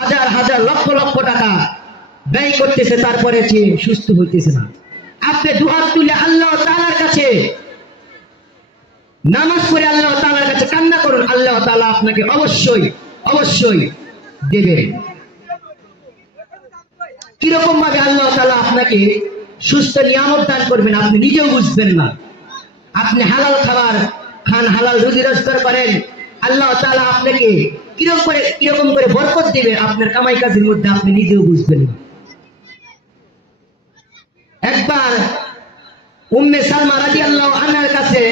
হাজার হাজার লক্ষ লক্ষ টাকা ব্যয় করতেছে, তারপরে সে সুস্থ হইতেছে না। আপনি দুহাত তুলে আল্লাহ তাআলার কাছে নামাজ পড়ে আল্লাহ তাআলার কাছে কান্না করুন, আল্লাহ তাআলা আপনাকে অবশ্যই অবশ্যই দেবেন। কিরকম ভাবে আল্লাহ তাআলা আপনাকে সুস্থ নিয়ামত দান করবেন আপনি নিজেও বুঝবেন না। আপনি হালাল খাবার খান, হালাল রুজি রোজগার করেন, আল্লাহ তাআলা আপনাকে কিরকম করে বরকত দিবে আপনার কামাই কাজের মধ্যে আপনি নিজেও বুঝবেন না। একবার উম্মে সালমা রাদিয়াল্লাহু আনহার কাছে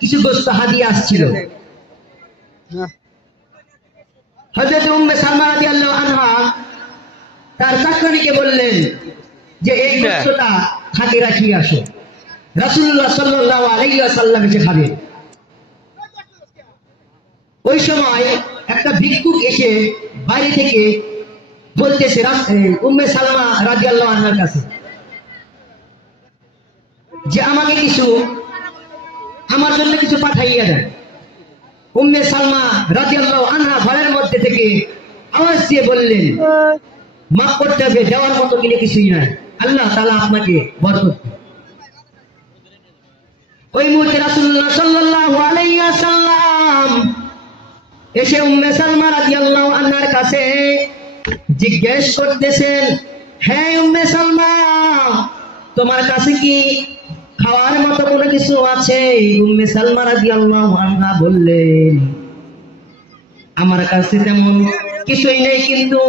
কিছু গোশত হাদিয়া আসছিল। হযরত উম্মে সালমা রাদিয়াল্লাহু আনহা তার চাকরানিকে বললেন যে এই গোশতটা থাকে রাখিয়ে আসো, রাসূলুল্লাহ সাল্লাল্লাহু আলাইহি ওয়াসাল্লাম এসে খাবে। ওই সময় একটা ভিক্ষুক এসে বাইরে থেকে বলতেছে উম্মে সালমা রাদিয়াল্লাহু আনহার কাছে যে আমাকে কিছু, আমার জন্য কিছু পাঠাইয়া দেন। উম্মে সালমা রাদিয়াল্লাহু আনহা ঘরের মধ্যে থেকে আওয়াজ দিয়ে বললেন, মাফ করতে হবে, দেওয়ার মতো কিনে কিছুই নাই, আল্লাহ তাআলা আপনাকে বরকত দিন। ওই মুহূর্তে রাসূলুল্লাহ সাল্লাল্লাহু আলাইহি ওয়াসাল্লাম এসে উম্মে সালমা রাদিয়াল্লাহু আনহার কাছে জিজ্ঞেস করতেছেন, হ্যাঁ উম্মে সালমা, তোমার কাছে কি খাওয়ার মতো কোনো কিছু আছে? উম্মে সালমা রাদিয়াল্লাহু আনহা বললেন, আমার কাছে তেমন কিছুই নেই, কিন্তু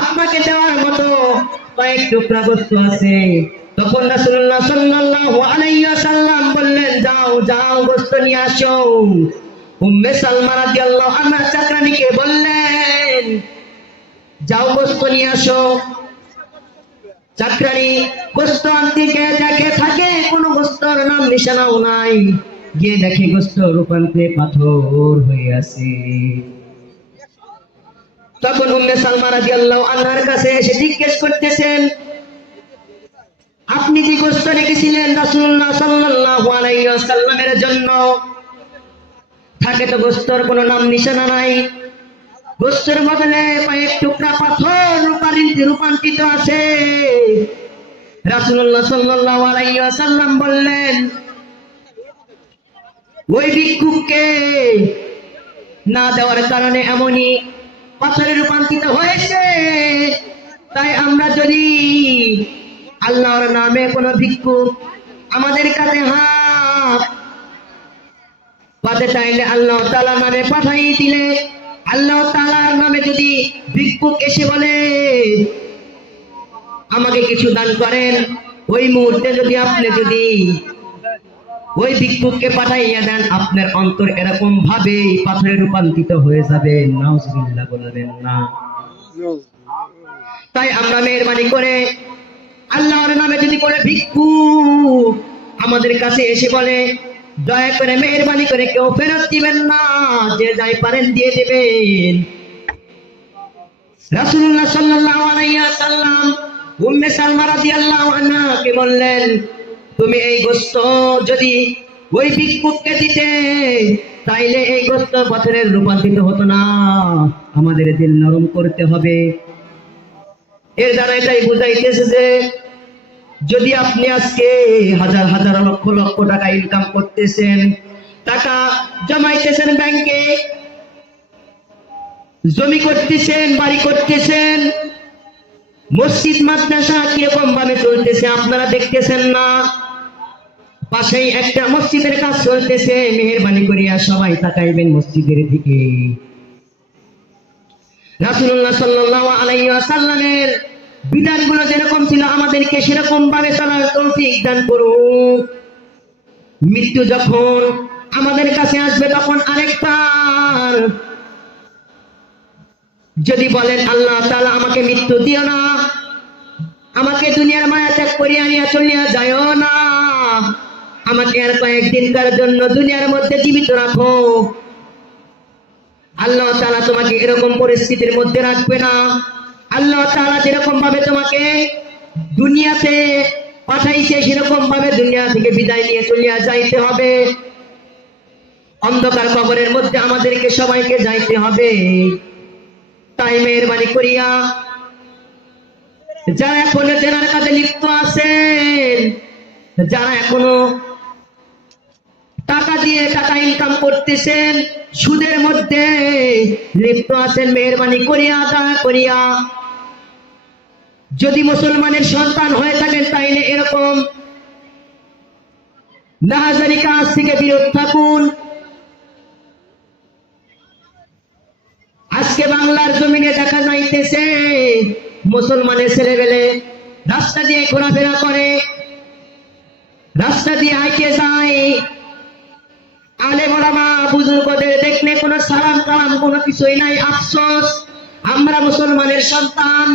আপনাকে দেওয়ার মতো কয়েক টুকরা গোশত আছে। তখন রাসূলুল্লাহ সাল্লাল্লাহু আলাইহি ওয়াসাল্লাম বললেন, যাও যাও গোশত নিয়ে আসো। উম্মে সালমা রাদিয়াল্লাহু আনহা চাকরানিকে বললেন, যাও গোশত নিয়ে আসো। চাকরানি গোশত আনতে গিয়ে দেখে থাকে কোনো গোশতর নাম নিশানাও নাই, গিয়ে দেখে গোশত রূপান্তরে পাথর হয়ে আছে। তখন উম্মে সালমা রাদিয়াল্লাহু আনহার কাছে এসে জিজ্ঞেস করতেছেন, আপনি যে গোশত রেখেছিলেন রাসূলুল্লাহ সাল্লাল্লাহু আলাইহি ওয়াসাল্লামের জন্য, থাকে তো গোশতর কোনো নাম নিশানা নাই, গোশতের বদলে কয়েক টুকরা পাথর রূপান্তরিত আছে। রাসূলুল্লাহ সাল্লাল্লাহু আলাইহি ওয়াসাল্লাম বললেন, ওই ভিক্ষুককে না দেওয়ার কারণে এমনই পাথরে রূপান্তরিত হয়েছে। তাই আমরা যদি আল্লাহর নামে কোনো ভিক্ষুক আমাদের কাছে হাত পাতে চাইলে আল্লাহ তাআলা নামে পাঠাই দিলে, আল্লাহ তাআলার নামে যদি ভিক্ষুক এসে বলে আমাকে কিছু দান করেন, ওই মুহূর্তে যদি আপনি যদি ওই ভিক্ষুককে পাঠাইয়া দেন, আপনার অন্তর এরকম ভাবে পাথরে রূপান্তরিত হয়ে যাবে। নাউজুবিল্লাহ বলবেন না। তাই আমরা মেহেরবানি করে আল্লাহর নামে যদি করে ভিক্ষুক আমাদের কাছে এসে বলে, দয়া করে মেহেরবানি করে কেউ ফেরত দিবেন না, যে যাই পারেন দিয়ে দেবেন। রাসূলুল্লাহ সাল্লাল্লাহু আলাইহি ওয়াসাল্লাম উম্মে সালমা রাদিয়াল্লাহু আনহাকে বললেন, তুমি এই গোশত যদি ওই ভিক্ষুককে দিতে, তাইলে এই গোশত পাথরের রূপান্তরিত হতো না, আমাদের দিল নরম করতে হবে। এর দ্বারা এটাই বুঝাইতেছে যে যদি আপনি আজকে হাজার হাজার লক্ষ লক্ষ টাকা ইনকাম করতেছেন, টাকা জমাইতেছেন ব্যাংকে, জমি করতেছেন, বাড়ি করতেছেন, মসজিদ মাদ্রাসা কিরকম ভাবে চলতেছে আপনারা দেখতেছেন না? পাশেই একটা মসজিদের কাজ চলতেছে, মেহেরবানি করিয়া সবাই তাকাইবেন মসজিদের দিকে। রাসূলুল্লাহ সাল্লাল্লাহু আলাইহি ওয়াসাল্লামের বিধানগুলো যেরকম ছিল আমাদেরকে সেরকম ভাবে চলার তৌফিক দান করুন। মৃত্যু যখন আমাদের কাছে আসবে তখন আরেকবার যদি বলেন, আল্লাহ তাআলা আমাকে মৃত্যু দিও না, আমাকে দুনিয়ার মায়া ত্যাগ করিয়া নিয়ে চলিয়া যাইও না, আমাকে আর কয়েকদিনকার জন্য দুনিয়ার মধ্যে জীবিত রাখো, আল্লাহ তাআলা তোমাকে এরকম পরিস্থিতির মধ্যে রাখবে না। আল্লাহ তাআলা যেরকম ভাবে তোমাকে দুনিয়াতে পাঠাইছে সেরকম ভাবে দুনিয়া থেকে বিদায় নিয়ে চলিয়া যাইতে হবে। অন্ধকার কবরের মধ্যে আমাদেরকে সবাইকে যাইতে হবে। তাই তাই মেহেরবানি করিয়া যারা এখনো জেনার কাজে লিপ্ত আছেন, যারা এখনো টাকা দিয়ে টাকা ইনকাম করতেছেন, সুদের মধ্যে লিপ্ত আছেন, মেহেরবানি করিয়া দয়া করিয়া যদি মুসলমানের সন্তান হয়ে থাকেন তাইলে এরকম নাহাজারি কাজ থেকে বিরত থাকুন। আজকে বাংলার জমিনে দেখা যাইতেছে মুসলমানের ছেলেবেলে রাস্তা দিয়ে ঘোরাফেরা করে, রাস্তা দিয়ে হাইটে যায়, আলেম ওলামা বুজুর্গদের দেখলে কোনো সালাম কালাম কোনো কিছুই নাই। আফসোস, আমরা মুসলমানের সন্তান।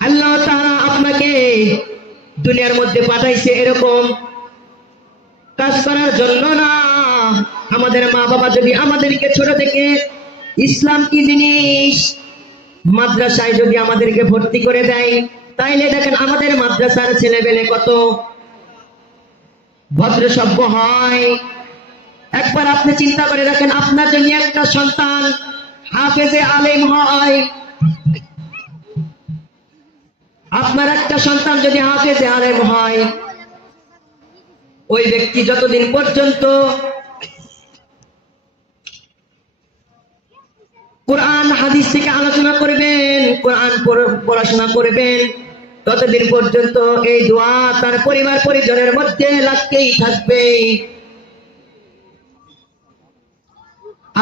আল্লাহ তাআলা আপনাকে দুনিয়ার মধ্যে পাঠাইছে এরকম কাজ করার জন্য না। আমাদের মা বাবা যদি আমাদেরকে ছোট থেকে ইসলাম কি জিনিস মাদ্রাসায় যদি আমাদেরকে ভর্তি করে দেয়, তাইলে দেখেন আমাদের মাদ্রাসার ছেলেবেলে কত ভদ্র সভ্য হয়। একবার আপনি চিন্তা করে দেখেন, আপনার জন্য একটা সন্তান হাফেজে আলেম হয়, আপনার একটা সন্তান যদি হাফেজে আলেম হয়, ওই ব্যক্তি যতদিন পর্যন্ত কোরআন হাদিস থেকে আলোচনা করবেন, কোরআন পড়াশোনা করবেন, ততদিন পর্যন্ত এই দোয়া তার পরিবার পরিজনের মধ্যে লাগতেই থাকবে।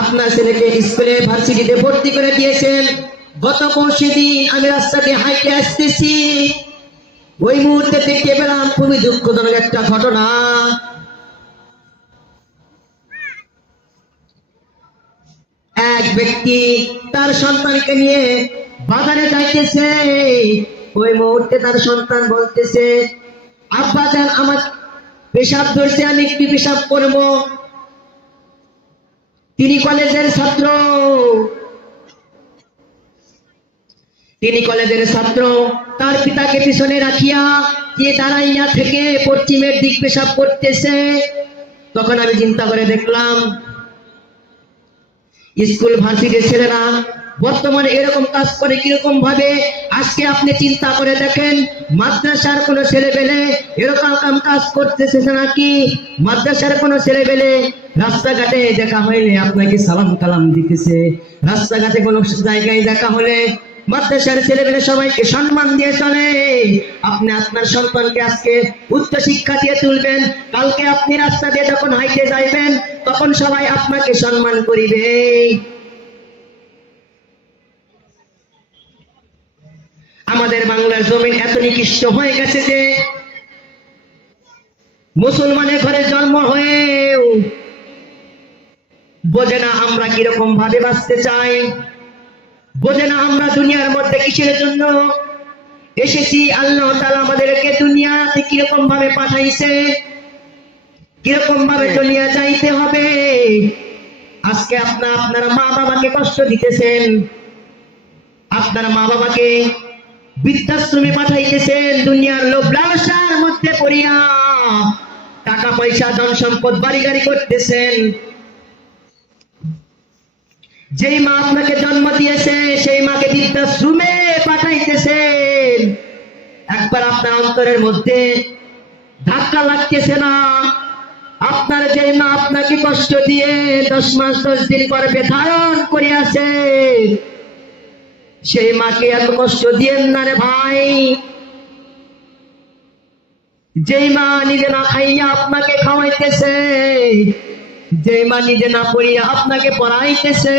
আপনার ছেলেকে স্কুলে ভার্সিটিতে ভর্তি করে দিয়েছেন, গত পরশুদিন আমি রাস্তা দিয়ে হাইটে আসতেছি, ওই মুহূর্তে দেখতে পেলাম খুবই দুঃখজনক একটা ঘটনা। এক ব্যক্তি তার সন্তানকে নিয়ে বাজারে যাইতেছে, ওই মুহূর্তে তার সন্তান বলতেছে, আব্বা জান আমার পেশাব ধরছে, আমি একটু পেশাব করব। তিনি কলেজের ছাত্র, তার পিতাকে পিছনে রাখিয়া যে দাঁড়াইয়া থেকে পশ্চিমের দিক পেশাব করতেছে। তখন আমি চিন্তা করে দেখলাম, স্কুল ভার্সিটির ছেলেরা বর্তমানে এরকম কাজ করে কিরকম ভাবে। আজকে আপনি চিন্তা করে দেখেন, মাদ্রাসার কোন ছেলেবেলে এরকম কাজ করতেছে নাকি? মাদ্রাসার কোন ছেলেবেলে রাস্তাঘাটে দেখা হইলে আপনাকে সালাম কালাম দিতেছে, রাস্তাঘাটে কোনো জায়গায় দেখা হলে মাদ্রাসার ছেলেমেয়ে সবাইকে সম্মান দিয়ে চলে। আপনি আপনার সন্তানকে আজকে উচ্চ শিক্ষা দিয়ে তুলবেন, কালকে আপনি রাস্তা দিয়ে যখন হাইটে যাইবেন তখন সবাই আপনাকে সম্মান করিবে। আমাদের বাংলার জমিন এত নিকৃষ্ট হয়ে গেছে যে মুসলমানের ঘরে জন্ম হয়েও বোঝে না আমরা কিরকম ভাবে বাঁচতে চাই, বোঝে না আমরা দুনিয়ার মধ্যে কিসের জন্য এসেছি। আল্লাহ তাআলা আমাদেরকে দুনিয়াতে কিরকম ভাবে পাঠাইছে, কিরকম ভাবে দুনিয়া যাইতে হবে। আজকে আপনার মা বাবাকে কষ্ট দিতেছেন, আপনার মা বাবাকে বৃদ্ধাশ্রমে পাঠাইতেছেন, দুনিয়ার লোভ লালসার মধ্যে পড়িয়া টাকা পয়সা ধন সম্পদ বাড়ি গাড়ি করতেছেন। যেই মা আপনাকে জন্ম দিয়েছে সেই মাকে বৃদ্ধাশ্রমে পাঠাইতেছেন। একবার আপনার অন্তরের মধ্যে ধাক্কা লাগতেছে না? আপনার যে মা আপনাকে কষ্ট দিয়ে 10 মাস 10 দিন গর্ভে ধারণ করিয়াছে, সেই মাকে এত কষ্ট দিয়েন না রে ভাই। যেই মা নিজে না খাইয়া আপনাকে খাওয়াইতেছে, যে মা নিজে না পড়িয়া আপনাকে পড়াইতেছে,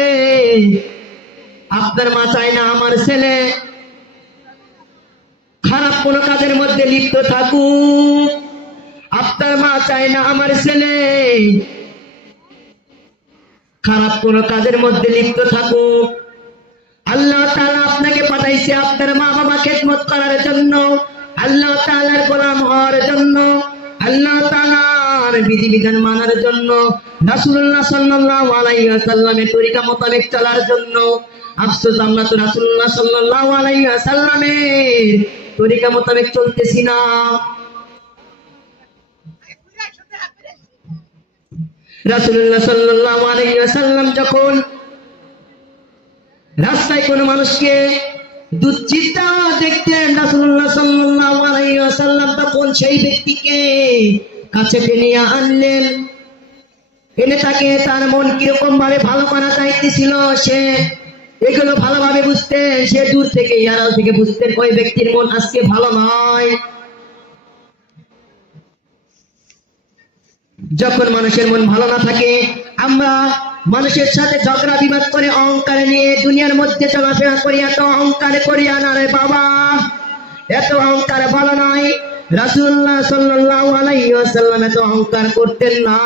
আপনার মা চায় না আমার ছেলে খারাপ কোন কাজের মধ্যে লিপ্ত থাকুক। আপনার মা চায় না আমার ছেলে খারাপ কোন কাজের মধ্যে লিপ্ত থাকুক। আল্লাহ তাআলা আপনাকে পাঠাইছে আপনার মা বাবা খেদমত করার জন্য, আল্লাহ তাআলার গোলাম হওয়ার জন্য, আল্লাহ তাআলার বিধিবিধান মানার জন্য, রাসূলুল্লাহ সাল্লাল্লাহু আলাইহি ওয়াসাল্লামের তরিকা মোতাবেক চলার জন্য। আফসোস, আমরা তো রাসূলুল্লাহ সাল্লাল্লাহু আলাইহি ওয়াসাল্লামের তরিকা মোতাবেক চলতেছি না। রাসূলুল্লাহ সাল্লাল্লাহু আলাইহি ওয়াসাল্লাম যখন রাস্তায় কোনো মানুষকে দুশ্চিন্তা দেখতেন, রাসূলুল্লাহ সাল্লাল্লাহু আলাইহি ওয়াসাল্লাম তখন সেই ব্যক্তিকে কাছে টেনে আনলেন, এনে তাকে তার মন কিরকম ভাবে ভালো করা চাইতেছিল সে এগুলো ভালোভাবে বুঝতেন। সে দূর থেকে আড়াল থেকে বুঝতেন ওই ব্যক্তির মন আজকে ভালো নয়। যখন মানুষের মন ভালো না থাকে, আমরা মানুষের সাথে ঝগড়া বিবাদ করে অহংকার নিয়ে দুনিয়ার মধ্যে চলাফেরা করি, এত অহংকার করিয়া না রে বাবা, এত অহংকার ভালো নয়। রাসূলুল্লাহ সাল্লাল্লাহু আলাইহি ওয়াসাল্লাম এত অহংকার করতেন না।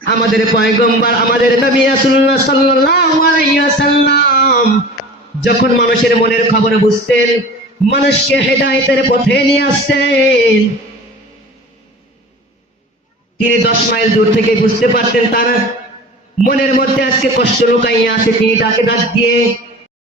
আমাদের পয়গম্বর, আমাদের নবী রাসূলুল্লাহ সাল্লাল্লাহু আলাইহি ওয়াসাল্লাম যখন মানুষের মনের খবর বুঝতেন, মানুষকে হেদায়েতের পথে নিয়ে আসতেন, তিনি 10 মাইল দূর থেকে বুঝতে পারতেন তার মনের মধ্যে আজকে কষ্ট লুকাইয়া আছে। তিনি তাকে ডাক দিয়ে